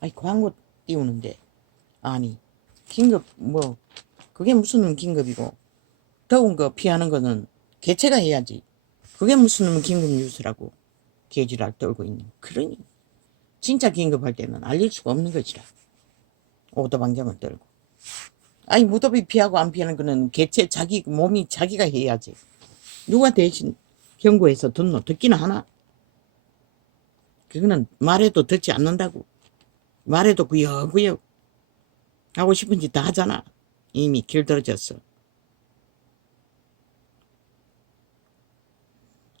아니 광고 띄우는데 아니 긴급 뭐 그게 무슨 긴급이고 더운 거 피하는 거는 개체가 해야지. 그게 무슨 긴급 뉴스라고 개지랄 떨고 있는. 그러니 진짜 긴급할 때는 알릴 수가 없는 것이라. 오도방정을 떨고. 아니 무더위 피하고 안 피하는 거는 개체 자기 몸이 자기가 해야지. 누가 대신 경고해서 듣노? 듣기는 하나? 그거는 말해도 듣지 않는다고. 말해도 구역구역 하고 싶은 짓 다 하잖아. 이미 길들어졌어.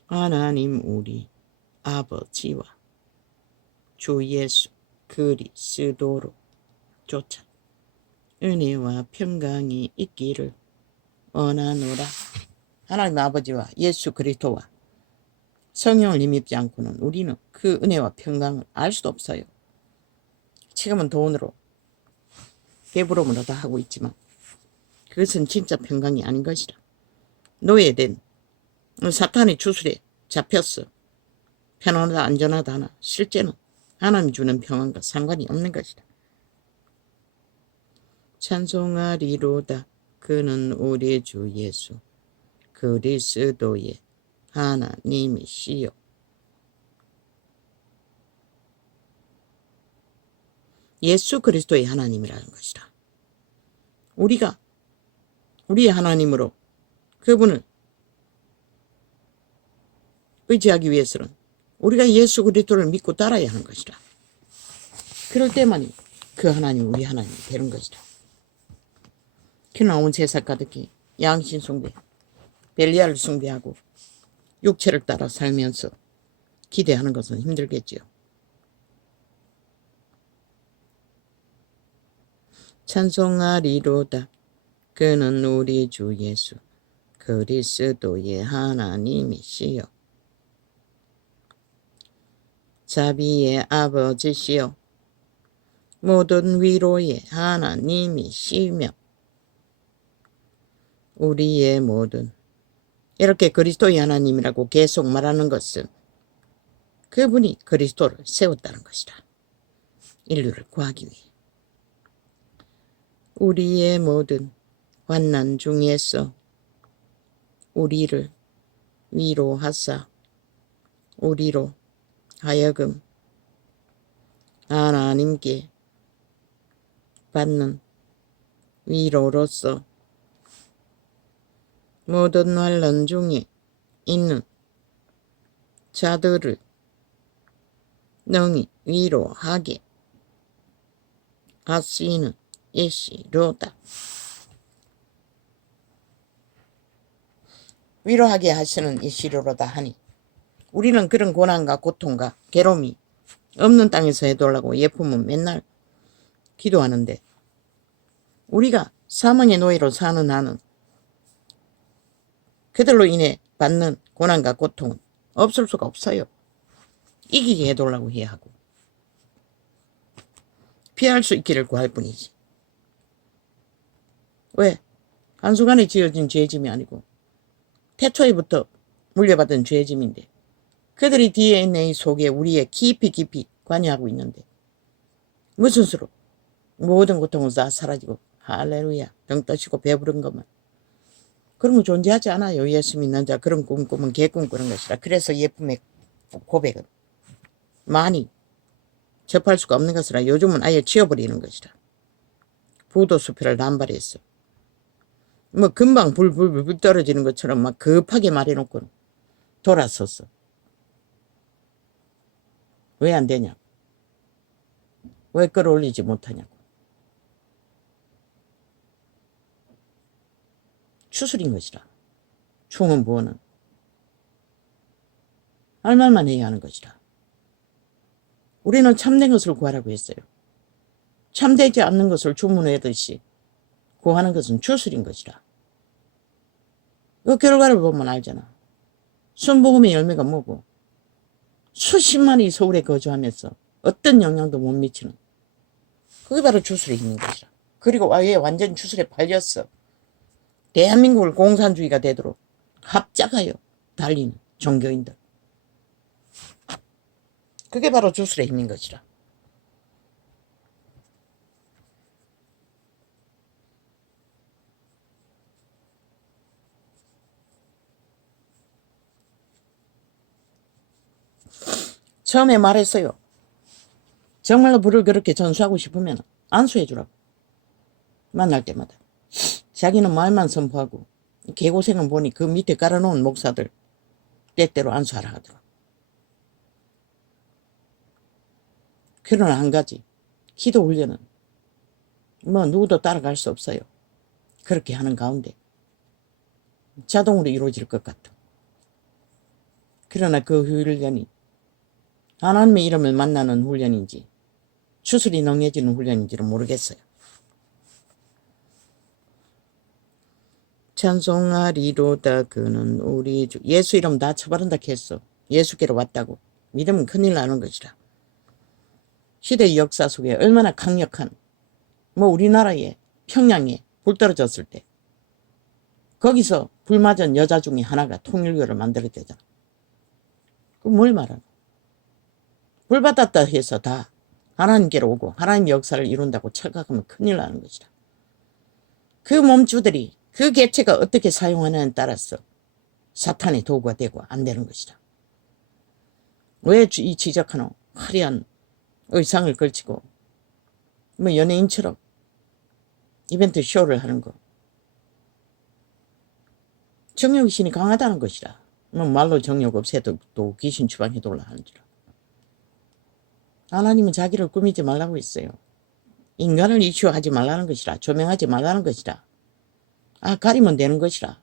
하나님 우리 아버지와 주 예수 그리스도로 쫓아 은혜와 평강이 있기를 원하노라. 하나님 아버지와 예수 그리스도와 성령을 힘입지 않고는 우리는 그 은혜와 평강을 알 수도 없어요. 지금은 돈으로 배부름으로 다 하고 있지만 그것은 진짜 평강이 아닌 것이라. 노예된 사탄의 주술에 잡혔어. 편안하다 안전하다 하나 실제는 하나님 주는 평안과 상관이 없는 것이다. 찬송하리로다. 그는 우리 주 예수 그리스도의 하나님이시요. 예수 그리스도의 하나님이라는 것이다. 우리가 우리의 하나님으로 그분을 의지하기 위해서는 우리가 예수 그리스도를 믿고 따라야 하는 것이다. 그럴 때만이 그 하나님 우리 하나님이 되는 것이다. 키나온 제사 가득히 양신 숭배, 벨리알을 숭배하고 육체를 따라 살면서 기대하는 것은 힘들겠지요. 찬송하리로다. 그는 우리 주 예수 그리스도의 하나님이시여. 자비의 아버지시여. 모든 위로의 하나님이시며 우리의 모든 이렇게 그리스도의 하나님이라고 계속 말하는 것은 그분이 그리스도를 세웠다는 것이다. 인류를 구하기 위해. 우리의 모든 환난 중에서 우리를 위로하사 우리로 하여금 하나님께 받는 위로로서 모든 환난 중에 있는 자들을 능히 위로하게 하시는 이시로다. 위로하게 하시는 이시로다 하니 우리는 그런 고난과 고통과 괴로움이 없는 땅에서 해달라고 예품은 맨날 기도하는데 우리가 사망의 노예로 사는 한은 그들로 인해 받는 고난과 고통은 없을 수가 없어요. 이기게 해달라고 해야 하고 피할 수 있기를 구할 뿐이지. 왜? 한순간에 지어진 죄짐이 아니고 태초에부터 물려받은 죄짐인데 그들이 DNA 속에 우리의 깊이 관여하고 있는데 무슨 수로 모든 고통은 다 사라지고 할렐루야 병 떠시고 배부른 것만 그런 거 존재하지 않아요. 예수 믿는 자 그런 꿈꾸면 개꿈 꾸는 것이라. 그래서 예품의 고백은 많이 접할 수가 없는 것이라 요즘은 아예 지워버리는 것이라. 부도수표를 남발했어. 뭐 금방 불 떨어지는 것처럼 막 급하게 말해놓고 돌아섰어. 왜 안 되냐? 왜 끌어올리지 못하냐고. 추술인 것이라. 충은 부어는 할 말만 해야 하는 것이라. 우리는 참된 것을 구하라고 했어요. 참되지 않는 것을 주문하듯이 구하는 것은 추술인 것이라. 그 결과를 보면 알잖아. 순복음의 열매가 뭐고 수십만이 서울에 거주하면서 어떤 영향도 못 미치는 그게 바로 주술에 있는 것이라. 그리고 아예 완전 주술에 팔렸어. 대한민국을 공산주의가 되도록 합작하여 달리는 종교인들. 그게 바로 주술에 있는 것이라. 처음에 말했어요. 정말로 불을 그렇게 전수하고 싶으면 안수해 주라고. 만날 때마다. 자기는 말만 선포하고 개고생은 보니 그 밑에 깔아놓은 목사들 때때로 안수하라 하더라. 그러나 한 가지, 기도 훈련은 뭐 누구도 따라갈 수 없어요. 그렇게 하는 가운데 자동으로 이루어질 것 같아. 그러나 그 훈련이 하나님의 이름을 만나는 훈련인지 추슬이 능해지는 훈련인지는 모르겠어요. 찬송하리로다 그는 우리 주. 예수 이름 다 처바른다 했어. 예수께로 왔다고. 믿으면 큰일 나는 것이라. 시대의 역사 속에 얼마나 강력한 우리나라에 평양에 불 떨어졌을 때 거기서 불 맞은 여자 중에 하나가 통일교를 만들었대잖아. 그럼 뭘 말하노? 불 받았다 해서 다 하나님께로 오고 하나님 역사를 이룬다고 착각하면 큰일 나는 것이다. 그 몸주들이 그 개체가 어떻게 사용하느냐에 따라서 사탄의 도구가 되고 안 되는 것이다. 왜 이 지적하노? 화려한 의상을 걸치고 연예인처럼 이벤트 쇼를 하는 거. 정욕의 신이 강하다는 것이라. 말로 정욕 없애도 또 귀신 추방해도록 하는지라. 하나님은 자기를 꾸미지 말라고 했어요. 인간을 이슈하지 말라는 것이라. 조명하지 말라는 것이라. 가리면 되는 것이라.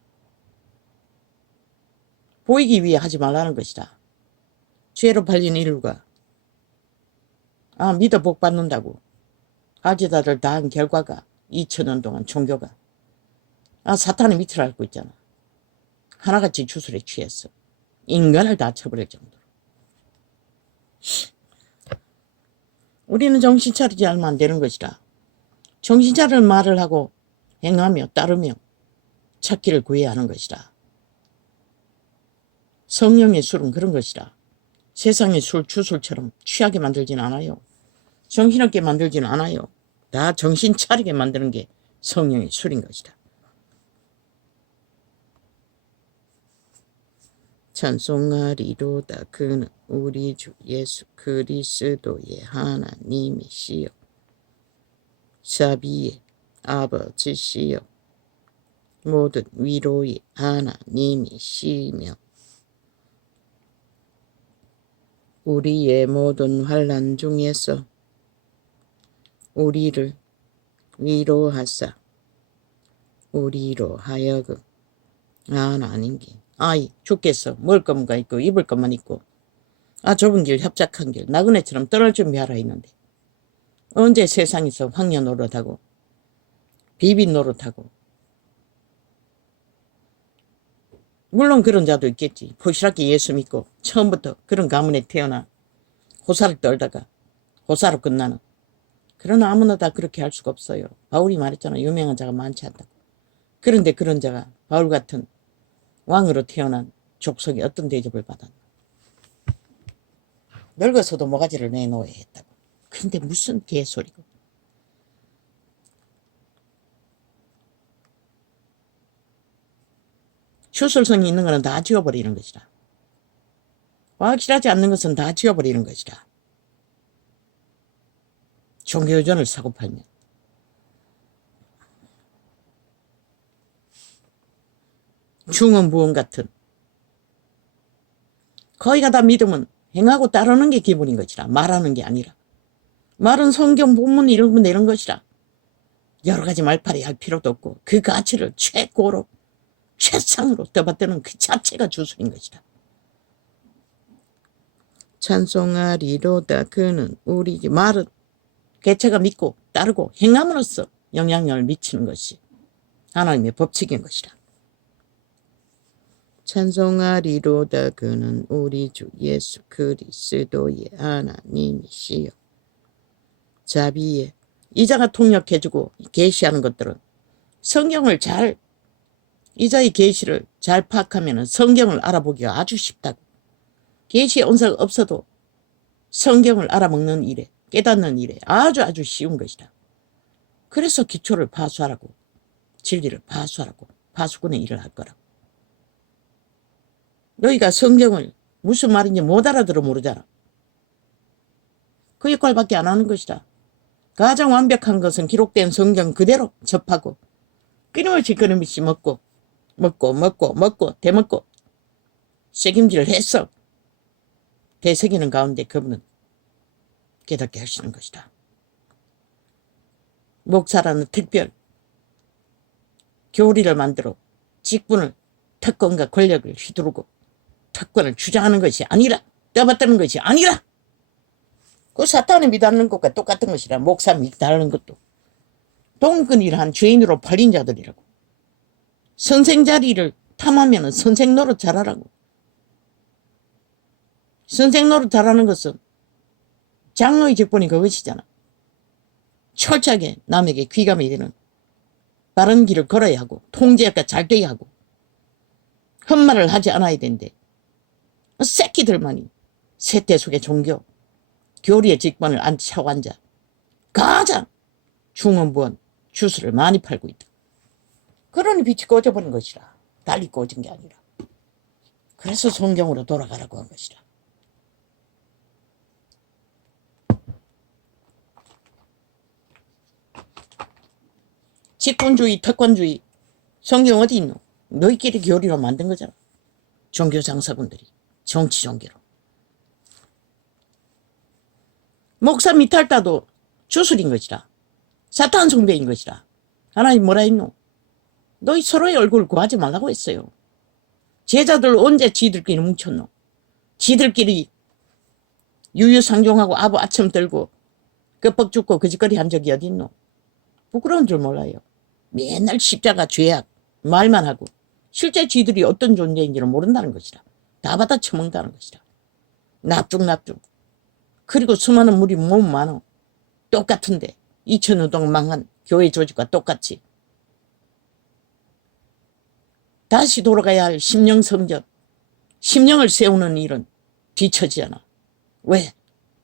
보이기 위해 하지 말라는 것이라. 죄로 팔린 인류가 믿어 복 받는다고 가지다들 다 한 결과가 2000년 동안 종교가 사탄의 밑을 앓고 있잖아. 하나같이 주술에 취했어. 인간을 다 쳐버릴 정도로. 우리는 정신 차리지 않으면 안 되는 것이라. 정신 차릴 말을 하고 행하며 따르며 찾기를 구해야 하는 것이라. 성령의 술은 그런 것이라. 세상의 술, 주술처럼 취하게 만들진 않아요. 정신없게 만들진 않아요. 다 정신 차리게 만드는 게 성령의 술인 것이다. 찬송하리로다 그는 우리 주 예수 그리스도의 하나님이시여 자비의 아버지시여 모든 위로의 하나님이시며 우리의 모든 환난 중에서 우리를 위로하사 우리로 하여금 하나님께 죽겠어. 먹을 것만 있고 입을 것만 있고 좁은 길 협착한 길 나그네처럼 떠날 준비하라 했는데 언제 세상에서 황녀 노릇하고 비빈 노릇하고 물론 그런 자도 있겠지. 포시락기 예수 믿고 처음부터 그런 가문에 태어나 호사를 떨다가 호사로 끝나는. 그러나 아무나 다 그렇게 할 수가 없어요. 바울이 말했잖아. 유명한 자가 많지 않다고. 그런데 그런 자가 바울 같은 왕으로 태어난 족속이 어떤 대접을 받았나. 늙어서도 모가지를 내놓아야 했다고. 그런데 무슨 개소리고. 추술성이 있는 것은 다 지워버리는 것이다. 확실하지 않는 것은 다 지워버리는 것이다. 종교전을 사고 팔면. 중언부언 같은. 거기가 다 믿으면 행하고 따르는 게 기본인 것이라. 말하는 게 아니라. 말은 성경 본문 이런 내는 것이라. 여러 가지 말팔이 할 필요도 없고 그 가치를 최고로 최상으로 떠받드는 그 자체가 주술인 것이다. 찬송하리로다 그는 우리 말은 개체가 믿고 따르고 행함으로써 영향력을 미치는 것이 하나님의 법칙인 것이다. 찬송하리로다 그는 우리 주 예수 그리스도의 하나님이시여 자비에 이자가 통역해주고 계시하는 것들은 성경을 이자의 계시를 잘 파악하면 성경을 알아보기가 아주 쉽다고. 계시의 언사가 없어도 성경을 알아먹는 일에 깨닫는 일에 아주 쉬운 것이다. 그래서 기초를 파수하라고 진리를 파수하라고 파수꾼의 일을 할 거라고. 너희가 성경을 무슨 말인지 못 알아들어 모르잖아. 그 역할밖에 안 하는 것이다. 가장 완벽한 것은 기록된 성경 그대로 접하고 끊임없이 먹고 대먹고 책임질 했어. 되새기는 가운데 그분은 깨닫게 하시는 것이다. 목사라는 특별 교리를 만들어 직분을 특권과 권력을 휘두르고 특권을 주장하는 것이 아니라 떠받드는 것이 아니라 그 사탄을 믿는 것과 똑같은 것이라. 목사 믿다는 것도 동근이란 죄인으로 팔린 자들이라고. 선생 자리를 탐하면 선생 노릇 잘하라고. 선생 노릇 잘하는 것은 장로의 직분이 그것이잖아. 철저하게 남에게 귀감이 되는 바른 길을 걸어야 하고 통제가 잘 돼야 하고 헛말을 하지 않아야 된대. 새끼들만이 세태 속의 종교 교리의 직분을 차고 앉아 가장 중원부원 주스를 많이 팔고 있다. 그러니 빛이 꺼져버린 것이라. 달리 꺼진 게 아니라. 그래서 성경으로 돌아가라고 한 것이라. 직분주의, 특권주의, 성경 어디 있노? 너희끼리 교리로 만든 거잖아. 종교 장사분들이 정치 종교로. 목사 미탈다도 주술인 것이라. 사탄 숭배인 것이라. 하나님 뭐라 했노? 너희 서로의 얼굴을 구하지 말라고 했어요. 제자들 언제 지들끼리 뭉쳤노? 지들끼리 유유상종하고 아부 아첨 들고 끄뻑 죽고 거짓거리 한 적이 어디 있노? 부끄러운 줄 몰라요. 맨날 십자가 죄악 말만 하고 실제 지들이 어떤 존재인지를 모른다는 것이라. 다 받아 처먹는다는 것이라. 납죽. 그리고 수많은 무리 몸 많어. 똑같은데 2000년 동안 망한 교회 조직과 똑같이. 다시 돌아가야 할 심령 성전, 심령을 세우는 일은 뒤처지잖아. 왜?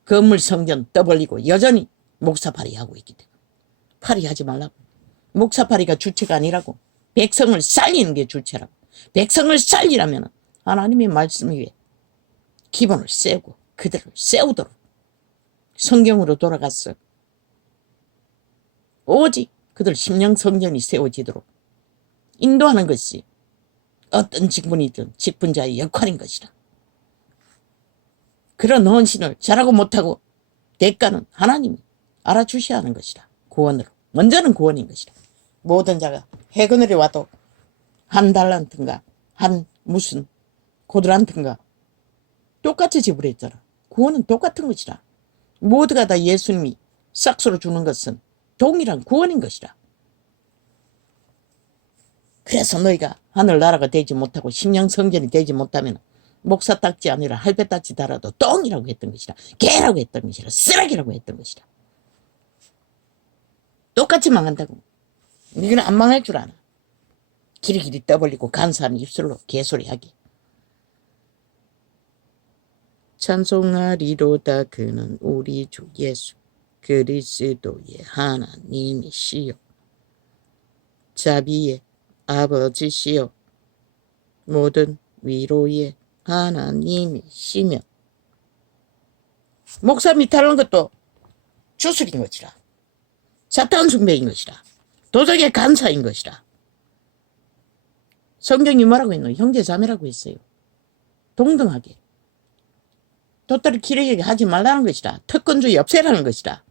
건물 성전 떠벌리고 여전히 목사파리 하고 있기 때문에. 파리 하지 말라고. 목사파리가 주체가 아니라고. 백성을 살리는 게 주체라고. 백성을 살리라면 하나님의 말씀 위에 기본을 세우고 그들을 세우도록 성경으로 돌아갔어. 오직 그들 심령 성전이 세워지도록 인도하는 것이 어떤 직분이든 직분자의 역할인 것이라. 그런 헌신을 잘하고 못하고 대가는 하나님이 알아주셔야 하는 것이라. 구원으로. 먼저는 구원인 것이라. 모든 자가 해그늘에 와도 한 달란트인가 한 무슨 고드란트인가 똑같이 지불했잖아. 구원은 똑같은 것이라. 모두가 다 예수님이 싹수로 주는 것은 동일한 구원인 것이라. 그래서 너희가 하늘나라가 되지 못하고 심령 성전이 되지 못하면 목사 딱지 아니라 할배 딱지 달아도 똥이라고 했던 것이라. 개라고 했던 것이라. 쓰레기라고 했던 것이라. 똑같이 망한다고. 너희는 안 망할 줄 아나. 길이길이 떠벌리고 간사한 입술로 개소리하기. 찬송하리로다 그는 우리 주 예수 그리스도의 하나님이시요 자비의 아버지시요 모든 위로의 하나님이시며. 목사 밑하는 것도 주술인 것이라. 사탄 숭배인 것이라. 도적의 간사인 것이라. 성경이 뭐라고 했노? 형제자매라고 했어요. 동등하게. 도토리 기레게 하지 말라는 것이라. 특권주의 없애라는 것이라.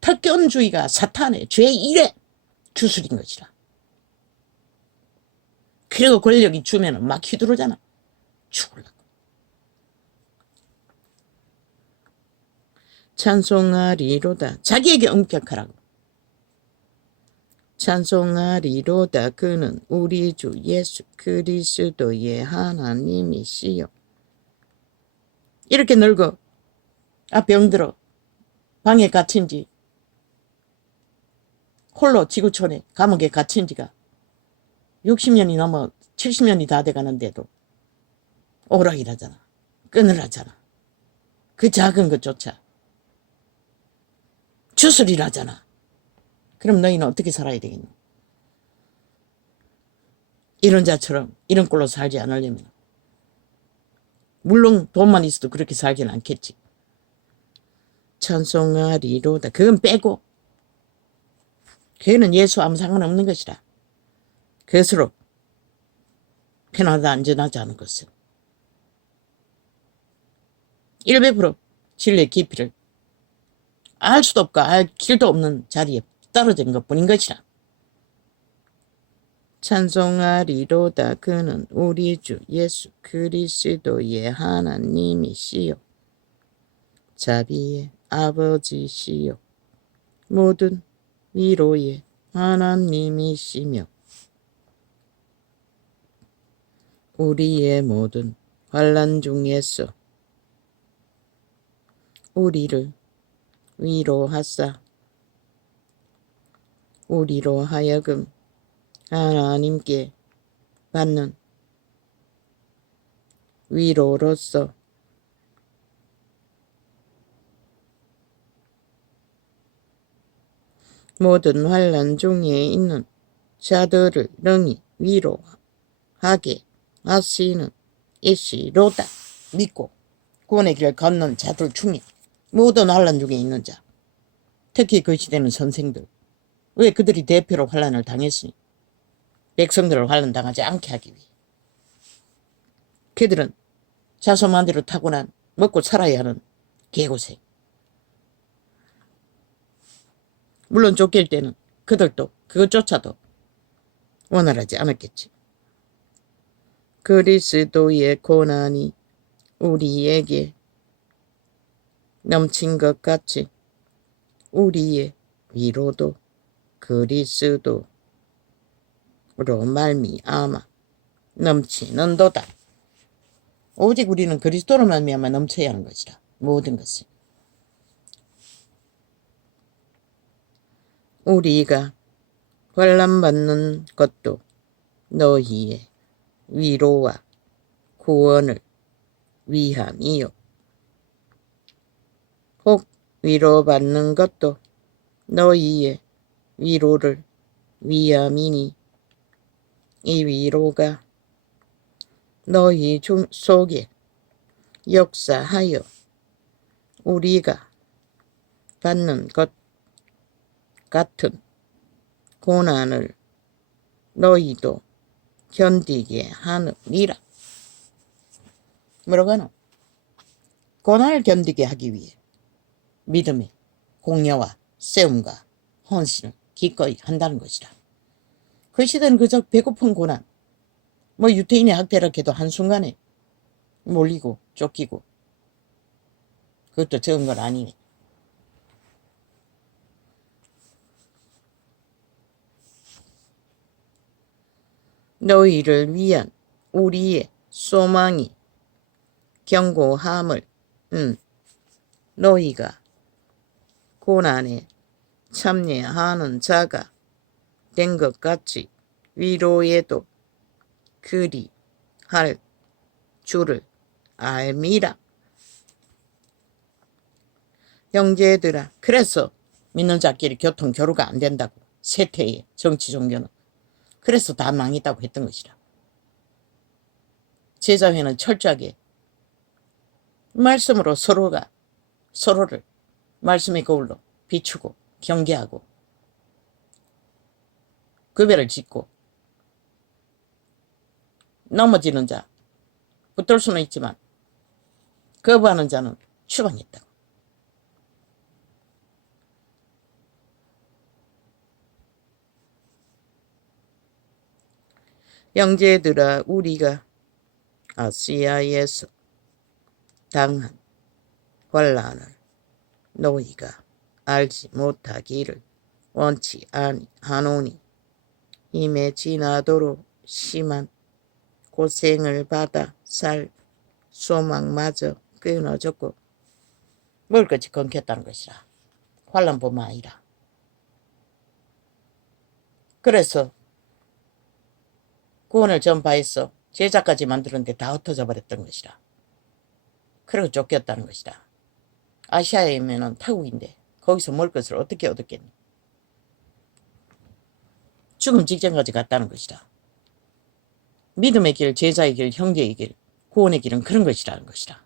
특권주의가 사탄의 제1의 주술인 것이라. 그리고 권력이 주면은 막 휘두르잖아. 죽으려고. 찬송하리로다. 자기에게 엄격하라고. 찬송하리로다 그는 우리 주 예수 그리스도의 하나님이시요. 이렇게 늙어 병들어 방에 갇힌 지 홀로 지구촌에 감옥에 갇힌 지가 60년이 넘어 70년이 다 돼가는데도 오락이라잖아. 끊으라잖아. 그 작은 것조차 주술이라잖아. 그럼 너희는 어떻게 살아야 되겠노? 이런 자처럼 이런 꼴로 살지 않으려면 물론 돈만 있어도 그렇게 살지는 않겠지. 찬송하리로다. 그건 빼고. 걔는 예수 아무 상관없는 것이라. 그것으로 편하다 안전하지 않은 것은 100% 진리의 깊이를 알 수도 없고 알 길도 없는 자리에 떨어진 것뿐인 것이라. 찬송하리로다. 그는 우리 주 예수 그리스도의 하나님이시요 자비의 아버지시요 모든 위로의 하나님이시며 우리의 모든 환난 중에서 우리를 위로하사 우리로 하여금 하나님께 받는 위로로서 모든 환난 중에 있는 자들을 능히 위로하게 하시는 이시로다. 믿고 구원의 길을 걷는 자들 중에 모든 환난 중에 있는 자, 특히 그 시대는 선생들, 왜 그들이 대표로 환난을 당했으니 백성들을 환난 당하지 않게 하기 위해. 그들은 자소만대로 타고난 먹고 살아야 하는 개고생. 물론 쫓길 때는 그들도 그것조차도 원활하지 않았겠지. 그리스도의 고난이 우리에게 넘친 것 같이 우리의 위로도 그리스도로 말미암아 넘치는도다. 오직 우리는 그리스도로 말미암아 넘쳐야 하는 것이라. 모든 것을. 우리가 환난받는 것도 너희의 위로와 구원을 위함이요. 혹 위로받는 것도 너희의 위로를 위함이니 이 위로가 너희 속에 역사하여 우리가 받는 것 같은 고난을 너희도 견디게 하느니라. 뭐라고하노? 고난을 견디게 하기 위해 믿음의 공여와 세움과 헌신을 기꺼이 한다는 것이라. 그 시대는 그저 배고픈 고난, 유태인의 학대라 해도 한순간에 몰리고 쫓기고 그것도 적은 건 아니네. 너희를 위한 우리의 소망이 견고함을 너희가 고난에 참여하는 자가 된 것 같이 위로에도 그리 할 줄을 알미라. 형제들아, 그래서 믿는 자끼리 교통 교류가 안 된다고. 세태의 정치 종교는. 그래서 다 망했다고 했던 것이라. 제자회는 철저하게 말씀으로 서로를 말씀의 거울로 비추고 경계하고 구별을 짓고 넘어지는 자 붙들 수는 있지만 거부하는 자는 추방했다고. 형제들아, 우리가 아시아에서 당한 환난을 너희가 알지 못하기를 원치 아니하노니 이에 지나도록 심한 고생을 받아 살 소망마저 끊어졌고 먹을 것이 끊겼다는 것이라. 환난뿐만 아니라. 그래서 구원을 전파해서 제자까지 만드는데 다 흩어져 버렸던 것이라. 그리고 쫓겼다는 것이다. 아시아에면은 타국인데 거기서 먹을 것을 어떻게 얻었겠니? 죽음 직전까지 갔다는 것이다. 믿음의 길, 제자의 길, 형제의 길, 구원의 길은 그런 것이라는 것이다.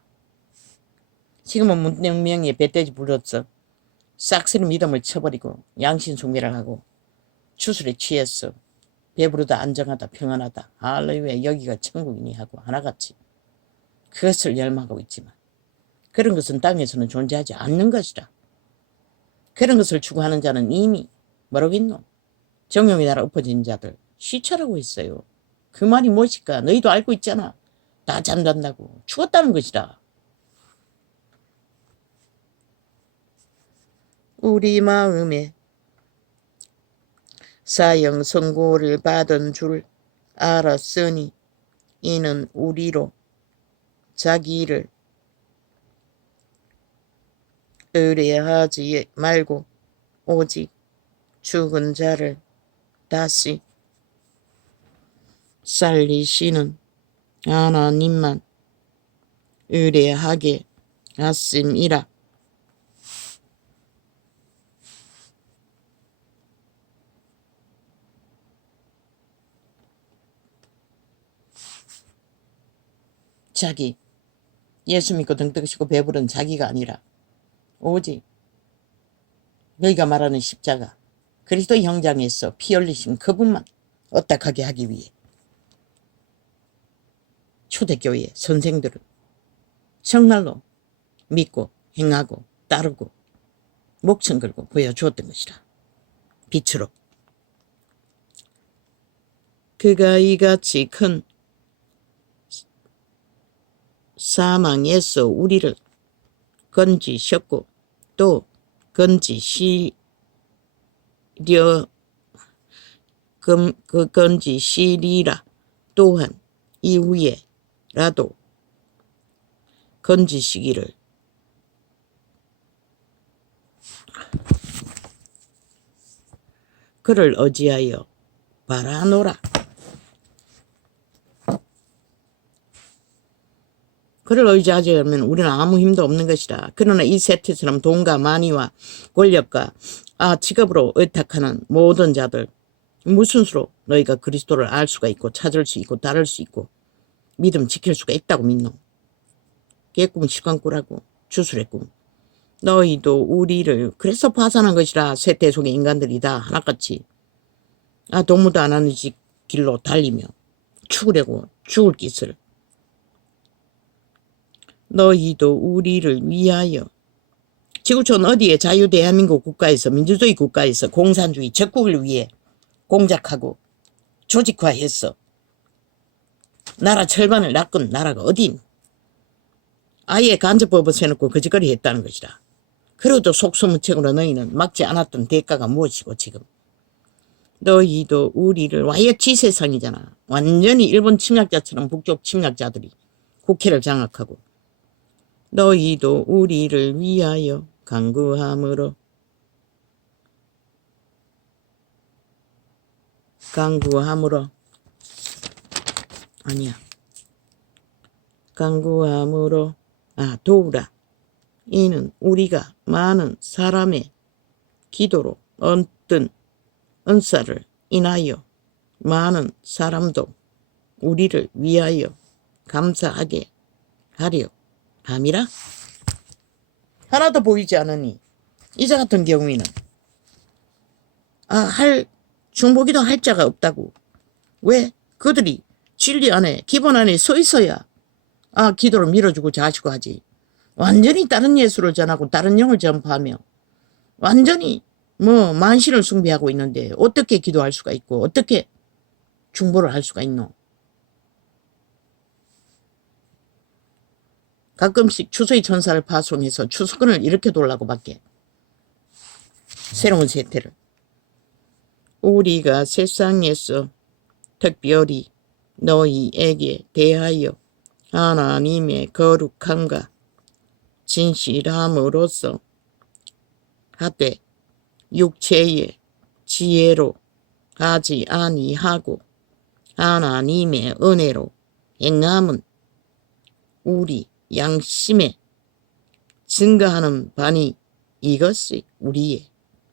지금은 문명의 배돼지 불렀어. 싹쓸이 믿음을 쳐버리고 양심숭배를 하고 주술에 취했어. 배부르다 안정하다 평안하다 할렐루야 여기가 천국이니 하고 하나같이 그것을 열망하고 있지만 그런 것은 땅에서는 존재하지 않는 것이라. 그런 것을 추구하는 자는 이미 뭐라겠노? 정욕의 나라 엎어진 자들 시체라고 했어요. 그 말이 무엇일까? 너희도 알고 있잖아. 다 잠단다고 죽었다는 것이라. 우리 마음에 사형 선고를 받은 줄 알았으니 이는 우리로 자기를 의뢰하지 말고 오직 죽은 자를 다시 살리시는 하나님만 의뢰하게 하심이라. 자기 예수 믿고 등떠시고 배부른 자기가 아니라 오직 너희가 말하는 십자가 그리스도 형장에서 피 흘리신 그분만 어떡하게 하기 위해 초대교회 선생들은 정말로 믿고 행하고 따르고 목숨 걸고 보여주었던 것이라. 빛으로 그가 이같이 큰 사망에서 우리를 건지셨고 또 건지시려 건지시리라. 또한 이후에라도 건지시기를 그를 어찌하여 바라노라. 그를 의지하자면 우리는 아무 힘도 없는 것이라. 그러나 이 세태처럼 돈과 만위와 권력과 직업으로 의탁하는 모든 자들 무슨 수로 너희가 그리스도를 알 수가 있고 찾을 수 있고 따를 수 있고 믿음 지킬 수가 있다고 믿노? 깨꿈 시간꾸라고 주술의 꿈. 너희도 우리를 그래서 파산한 것이라. 세태 속의 인간들이 다 하나같이 동무도 안 하는 길로 달리며 죽으려고 죽을 짓을. 너희도 우리를 위하여 지구촌 어디에 자유대한민국 국가에서 민주주의 국가에서 공산주의 적국을 위해 공작하고 조직화했어. 나라 절반을 낚은 나라가 어딘? 아예 간접법을 세놓고 거짓거리 했다는 것이라. 그래도 속수무책으로 너희는 막지 않았던 대가가 무엇이고 지금. 너희도 우리를 와이어 지세상이잖아. 완전히 일본 침략자처럼 북쪽 침략자들이 국회를 장악하고 너희도 우리를 위하여 간구함으로 도우라. 이는 우리가 많은 사람의 기도로 얻은 은사를 인하여 많은 사람도 우리를 위하여 감사하게 하려 함이라. 하나도 보이지 않으니 이자 같은 경우에는 중보기도 할 자가 없다고. 왜? 그들이 진리 안에 기본 안에 서 있어야 기도를 밀어주고 자시고 하지. 완전히 다른 예수를 전하고 다른 영을 전파하며 완전히 만신을 숭배하고 있는데 어떻게 기도할 수가 있고 어떻게 중보를 할 수가 있노? 가끔씩 추수의 천사를 파송해서 추수권을 일으켜 돌라고 밖에. 새로운 세태를. 우리가 세상에서 특별히 너희에게 대하여 하나님의 거룩함과 진실함으로써 하되 육체의 지혜로 하지 아니하고 하나님의 은혜로 행함은 우리 양심에 증거하는 바니 이것이 우리의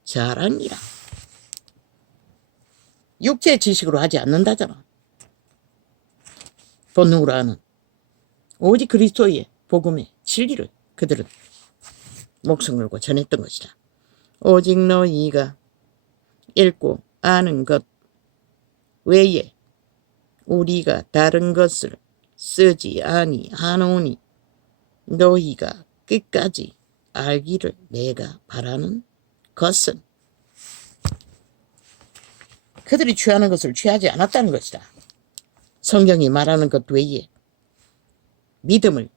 자랑이라. 육체 지식으로 하지 않는다잖아. 본능으로 하는 오직 그리스도의 복음의 진리를 그들은 목숨 걸고 전했던 것이다. 오직 너희가 읽고 아는 것 외에 우리가 다른 것을 쓰지 아니하노니 너희가 끝까지 알기를 내가 바라는 것은 그들이 취하는 것을 취하지 않았다는 것이다. 성경이 말하는 것 외에 믿음을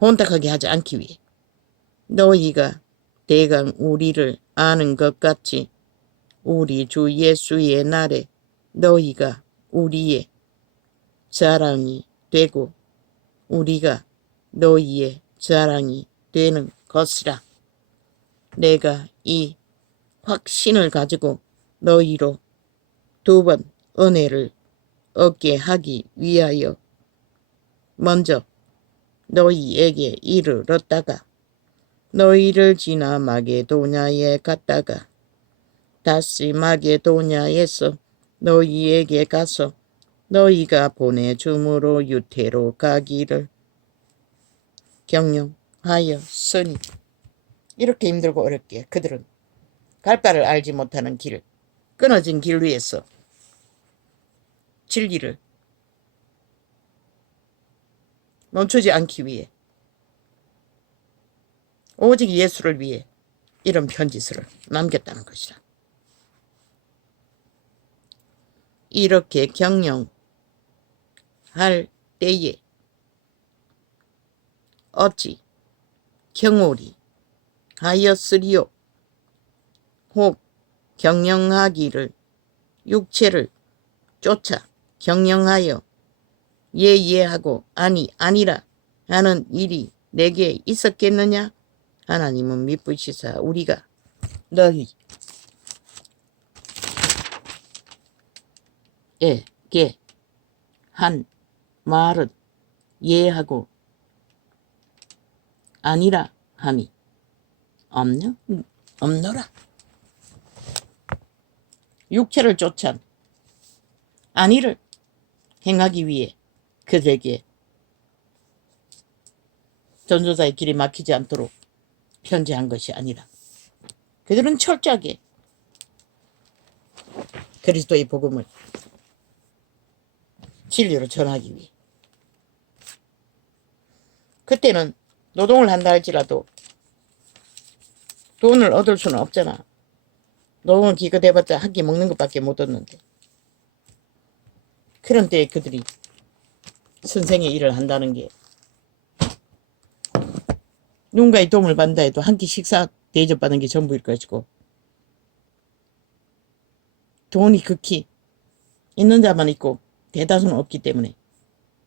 혼탁하게 하지 않기 위해 너희가 대강 우리를 아는 것 같이 우리 주 예수의 날에 너희가 우리의 자랑이 되고 우리가 너희의 자랑이 되는 것이라. 내가 이 확신을 가지고 너희로 두 번 은혜를 얻게 하기 위하여 먼저 너희에게 이르렀다가 너희를 지나 마게도냐에 갔다가 다시 마게도냐에서 너희에게 가서 너희가 보내줌으로 유태로 가기를 경영하였으니. 이렇게 힘들고 어렵게 그들은 갈 바를 알지 못하는 길, 끊어진 길 위에서 진리를 멈추지 않기 위해 오직 예수를 위해 이런 편지서를 남겼다는 것이다. 이렇게 경영할 때에 어찌 경홀히 하였으리요. 혹 경영하기를 육체를 쫓아 경영하여 예하고 아니라 하는 일이 내게 있었겠느냐. 하나님은 미쁘시사 우리가 너희에게 한 말은 예하고 아니라 함이 없노라. 육체를 쫓아 안위를 행하기 위해 그들에게 전도자의 길이 막히지 않도록 편지한 것이 아니라 그들은 철저하게 그리스도의 복음을 진리로 전하기 위해. 그때는 노동을 한다 할지라도 돈을 얻을 수는 없잖아. 노동을 기껏 해봤자 한 끼 먹는 것밖에 못 얻는데. 그런 때에 그들이 선생의 일을 한다는 게 누군가의 도움을 받는다 해도 한 끼 식사 대접받는 게 전부일 것이고 돈이 극히 있는 자만 있고 대다수는 없기 때문에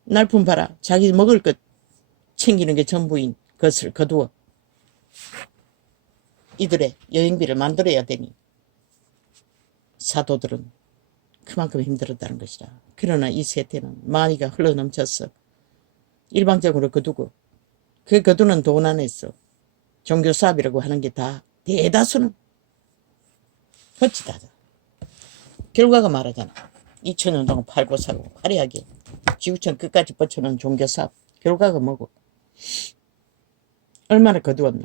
날품 봐라 자기 먹을 것 챙기는 게 전부인 것을 거두어 이들의 여행비를 만들어야 되니 사도들은 그만큼 힘들었다는 것이다. 그러나 이 세태는 많이가 흘러넘쳤어. 일방적으로 거두고 그 거두는 돈 안에서 종교사업이라고 하는 게 다 대다수는 거치다. 결과가 말하잖아. 2000년 동안 팔고 사고 화려하게 지구촌 끝까지 뻗쳐놓은 종교사업. 결과가 뭐고? 얼마나 거두었노?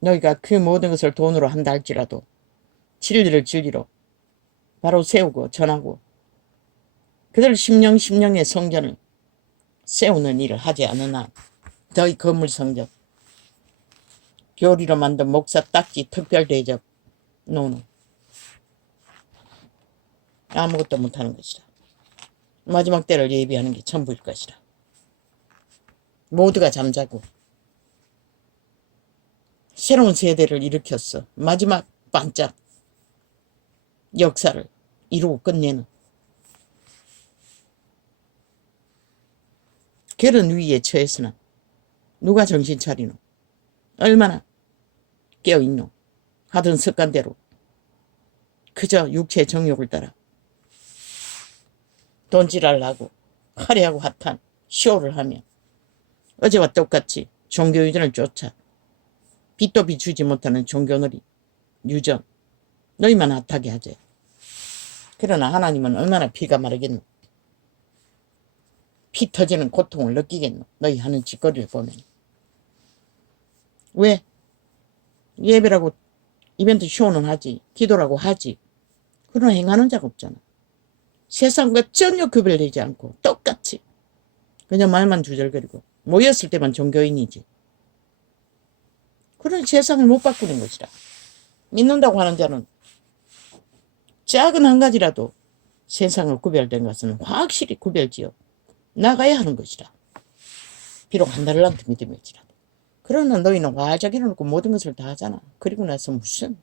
너희가 그 모든 것을 돈으로 한다 할지라도 진리를 진리로 바로 세우고 전하고 그들 심령의 성전을 세우는 일을 하지 않은 한 너희 건물 성전 교리로 만든 목사 딱지 특별 대접 노노 아무것도 못하는 것이다. 마지막 때를 예비하는 게 전부일 것이다. 모두가 잠자고 새로운 세대를 일으켰어. 마지막 반짝 역사를 이루고 끝내는 그런 위기에 처해서는 누가 정신 차리노? 얼마나 깨어있노? 하던 습관대로 그저 육체의 정욕을 따라 돈질을 하고 화려하고 핫한 쇼를 하며 어제와 똑같이 종교유전을 쫓아 빛도 비추지 못하는 종교놀이 유전 너희만 핫하게 하지. 그러나 하나님은 얼마나 피가 마르겠노. 피 터지는 고통을 느끼겠노. 너희 하는 짓거리를 보면. 왜? 예배라고 이벤트 쇼는 하지. 기도라고 하지. 그러나 행하는 자가 없잖아. 세상과 전혀 구별되지 않고 똑같이 그냥 말만 주절거리고 모였을 때만 종교인이지. 그런 세상을 못 바꾸는 것이라. 믿는다고 하는 자는 작은 한 가지라도 세상을 구별된 것은 확실히 구별지어 나가야 하는 것이라. 비록 한 달란트 믿음일지라도. 그러나 너희는 활짝 일어놓고 모든 것을 다 하잖아. 그리고 나서 무슨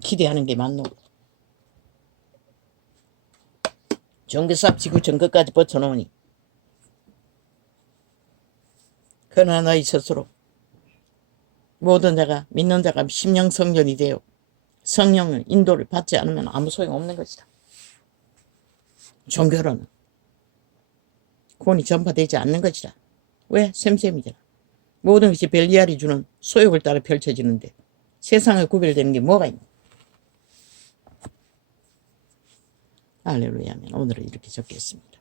기대하는 게 많노. 종교삽 지구 전거까지 버텨놓으니 그러나 너희 스스로 모든 자가 믿는 자가 심령 성전이 되어 성령을 인도를 받지 않으면 아무 소용없는 것이다. 종교로는 구원이 전파되지 않는 것이다. 왜? 셈셈이잖아. 모든 것이 벨리알이 주는 소욕을 따라 펼쳐지는데 세상을 구별되는 게 뭐가 있나. 할렐루야면 오늘은 이렇게 적겠습니다.